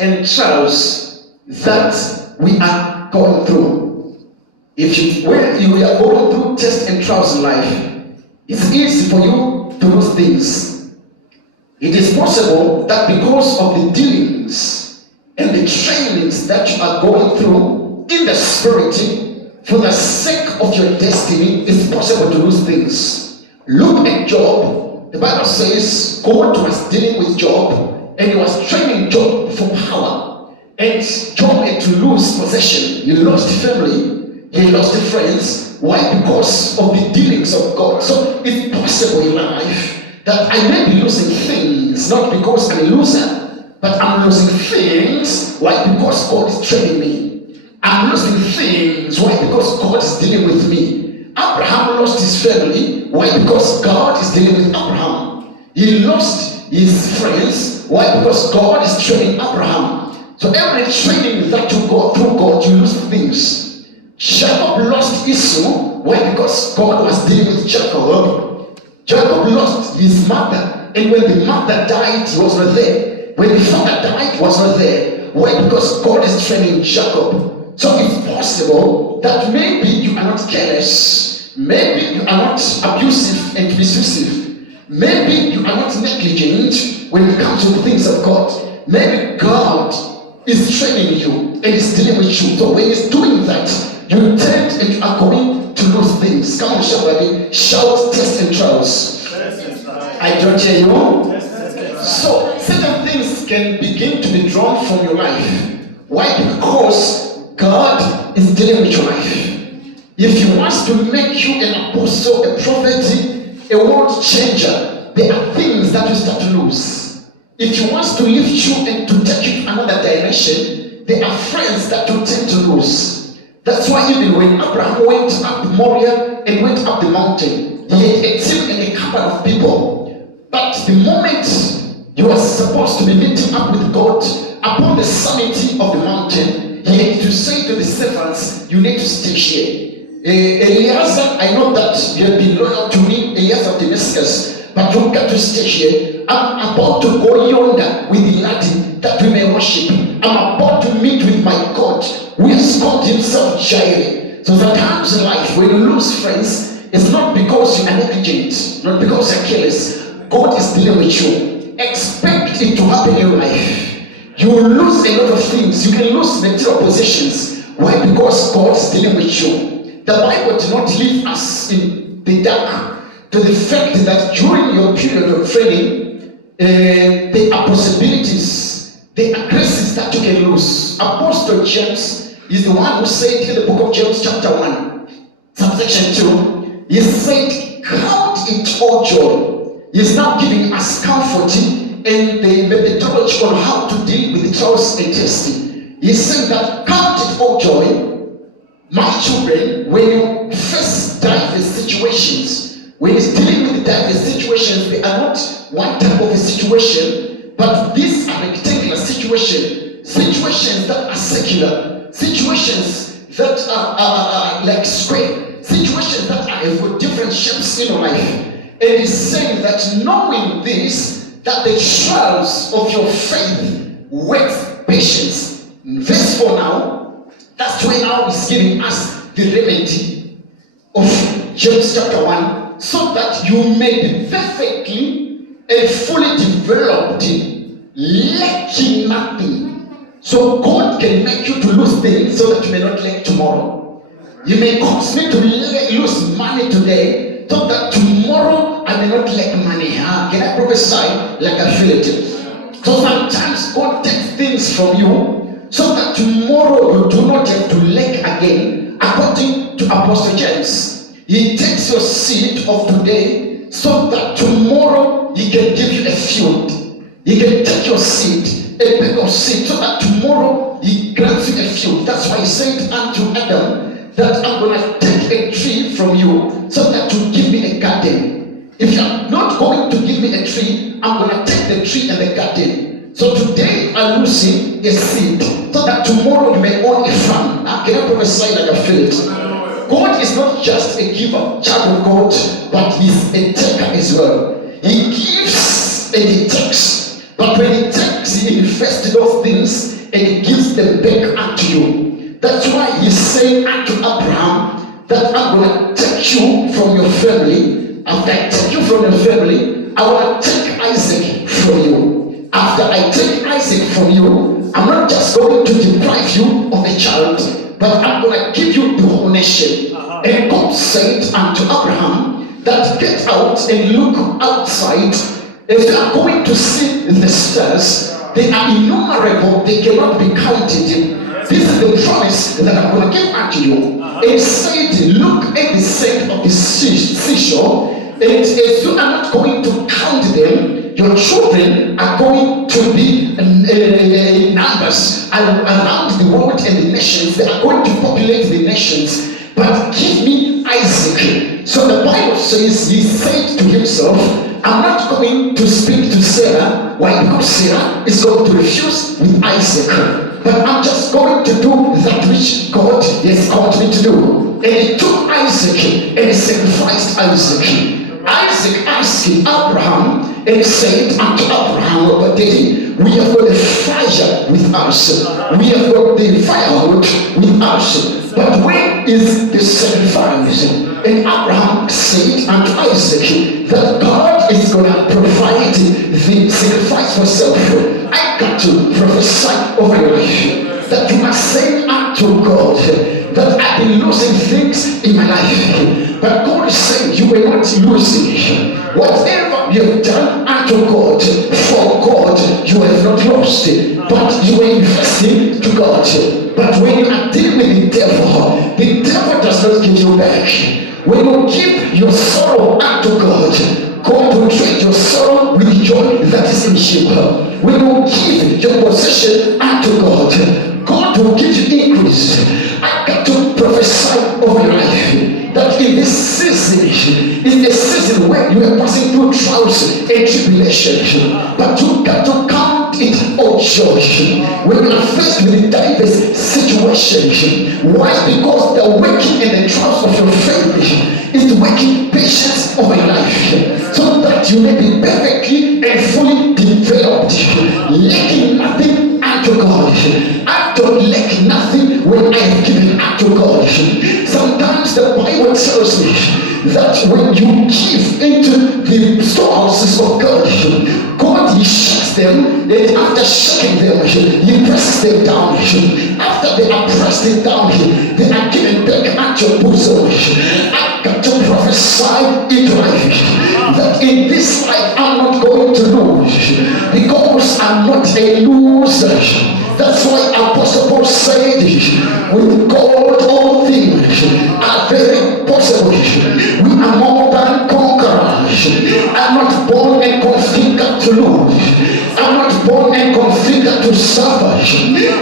and trials that we are going through. When you are going through tests and trials in life, it's easy for you to lose things. It is possible that because of the dealings and the trainings that you are going through in the spirit, for the sake of your destiny, it's possible to lose things. Look at Job. The Bible says God was dealing with Job and he was training Job for power. And Job had to lose possession. He lost family. He lost friends. Why? Because of the dealings of God. So it's possible in my life that I may be losing things, not because I'm a loser, but I'm losing things. Why? Because God is training me. I'm losing things. Why? Because God is dealing with me. Abraham lost his family. Why? Because God is dealing with Abraham. He lost his friends. Why? Because God is training Abraham. So every training that you go through God, you lose things. Jacob lost Esau. Why? Because God was dealing with Jacob. Jacob lost his mother. And when the mother died, he was not there. When the father died, he was not there. Why? Because God is training Jacob. So it's possible that maybe you are not careless, maybe you are not abusive and dismissive, maybe you are not negligent when it comes to the things of God. Maybe God is training you and is dealing with you. So when he's doing that, you tend and you are going to lose things. Come on, somebody, shout test and trials. I don't hear you. So certain things can begin to be drawn from your life. Why? Because God is dealing with your life. If He wants to make you an apostle, a prophet, a world changer, there are things that you start to lose. If He wants to lift you and to take you to another dimension, there are friends that you tend to lose. That's why even when Abraham went up Moriah and went up the mountain, he had a team and a couple of people. But the moment he was supposed to be meeting up with God upon the summit of the mountain, he had to say to the servants, you need to stay here. Eliezer, I know that you have been loyal to me, Eliezer of Damascus, but you got to stay here. I'm about to go yonder with the Latin that we may worship. I'm about to meet with my God, who has called himself Jireh. So sometimes in life, when you lose friends, it's not because you are negligent, not because you're careless. God is dealing with you. Expect it to happen in your life. You will lose a lot of things. You can lose material possessions. Why? Because God is dealing with you. The Bible did not leave us in the dark to the fact that during your period of training, there are possibilities, there are graces that you can lose. Apostle James is the one who said in the book of James chapter 1, subsection 2, he said, count it all joy. He is now giving us comfort and the methodology on how to deal with the trials and testing. He's saying that count it all joy, my children, when you face diverse situations. When he's dealing with the diverse situations, they are not one type of a situation, but these are rectangular situations, situations that are secular, situations that are like square, situations that are for different shapes in your life. And he's saying that knowing this, that the trials of your faith works patience. Verse 4 now, that's where now he's giving us the remedy of James chapter 1, so that you may be perfectly and fully developed, lacking nothing. So God can make you to lose things so that you may not lack tomorrow. You may cause me to lose money today so that tomorrow I may not lack money. Can I prophesy like I feel it? So sometimes God takes things from you so that tomorrow you do not have to lack again. According to Apostle James, he takes your seed of today so that tomorrow he can give you a field. He can take your seed, a bag of seed, so that tomorrow he grants you a field. That's why he said unto Adam that I'm going to take a tree from you so that you give me a garden. If you are not going to give me a tree, I'm going to take the tree and the garden. So today I'm losing a seed so that tomorrow you may own a farm. Can I prophesy like I feel it? God is not just a giver, child of God, but he's a taker as well. He gives and he takes. But when he takes, he invests those things and he gives them back unto you. That's why he's saying unto Abraham that I'm going to take you from your family. After I take you from your family, I want to take Isaac from you. After I take Isaac from you, I'm not just going to deprive you of a child, but I'm going to give you the whole nation. And God said unto Abraham that get out and look outside. As you are going to see the stars, they are innumerable, they cannot be counted. This is the promise that I'm going to give unto you. It said, look at the sand of the seashore, and as you are not going to count them, your children are going to be numbers around the world and the nations. They are going to populate the nations. But give me Isaac. So the Bible says he said to himself, I'm not going to speak to Sarah. Why? Because Sarah is going to refuse with Isaac. But I'm just going to do that which God has called me to do. And he took Isaac and he sacrificed Isaac. Isaac asked Abraham and he said unto Abraham, but Daddy, we have got the fire with us. We have got the firewood with us. But where is the sacrifice? And Abraham said unto Isaac that God is going to provide the sacrifice for self. I got to prophesy over your life that you must say unto God that I've been losing things in my life. But God is saying you will not losing. Whatever you have done unto God, for God, you have not lost it. But you are investing to God. But when you are dealing with the devil does not give you back. When you give your sorrow unto God, God will trade your sorrow with joy that is in Him. When you give your possession unto God, God will give you increase. I got to prophesy over your life that in this season is a season where you are passing through trials and tribulation, but you got to count it all joy when you are faced with diverse situation. Why? Because the working and the trials of your faith is working patience over your life, so that you may be perfectly and fully developed, lacking nothing unto God. I don't lack nothing when I have given unto God. Sometimes the Bible tells me that when you give into the storehouses of God, God he shuts them, and after shutting them, he presses them down. After they are pressed down, they are given back at your bosom. I got to prophesy into life that in this life I'm not going to lose, because I'm not a loser. That's why Apostle Paul said, with God all things are very possible. We are more than conquerors. I'm not born and configured to lose. I'm not born and configured to suffer,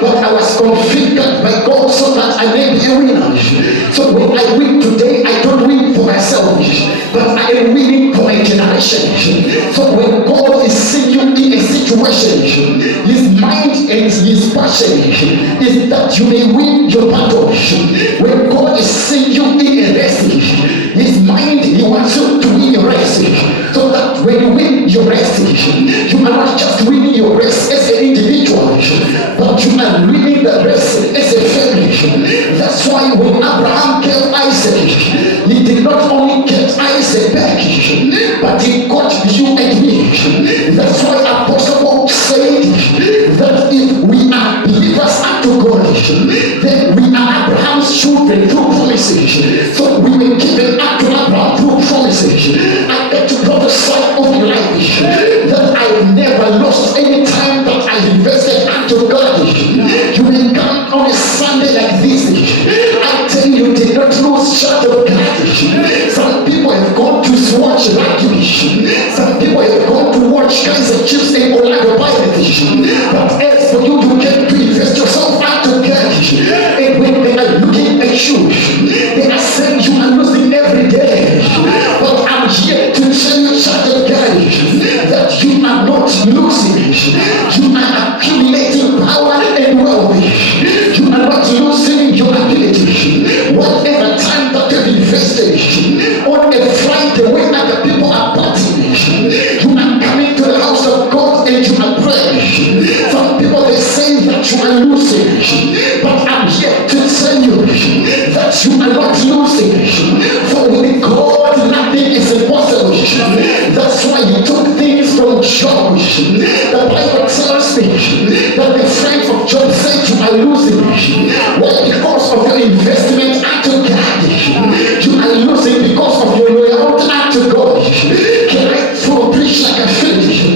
but I was configured by God so that I may be a winner. So when I win today, I don't win for myself, but I am winning for a generation. So when God is seeing you in a situation, his mind and his passion is that you may win your battle. When God is seeing you in a race, his mind, he wants you to win your race, so that when you win your race, you are not just winning your race as an individual, but you are winning the race as a family. That's why when Abraham gave Isaac, he did not only get Isaac back, but he got you and me. That's why Apostle Paul said that if we are believers unto God, then we are Abraham's children through promises. So we were given unto Abraham through promises. I get to prophesy over your life that I never lost any time that I invested unto God. You will come on a Sunday like this, I tell you, did not lose shot of God. Some people have gone to watch rugby. Some people have gone to watch Kaiser Chiefs and Orlando Pirates. But as for you, you can invest yourself unto God. And when they are looking at you, they are saying you are losing every day. But I'm here to tell you, child of God, that you are not losing. You are accumulating power and wealth. You are not losing your ability. Whatever time that that you are losing. But I'm here to tell you that you are not losing.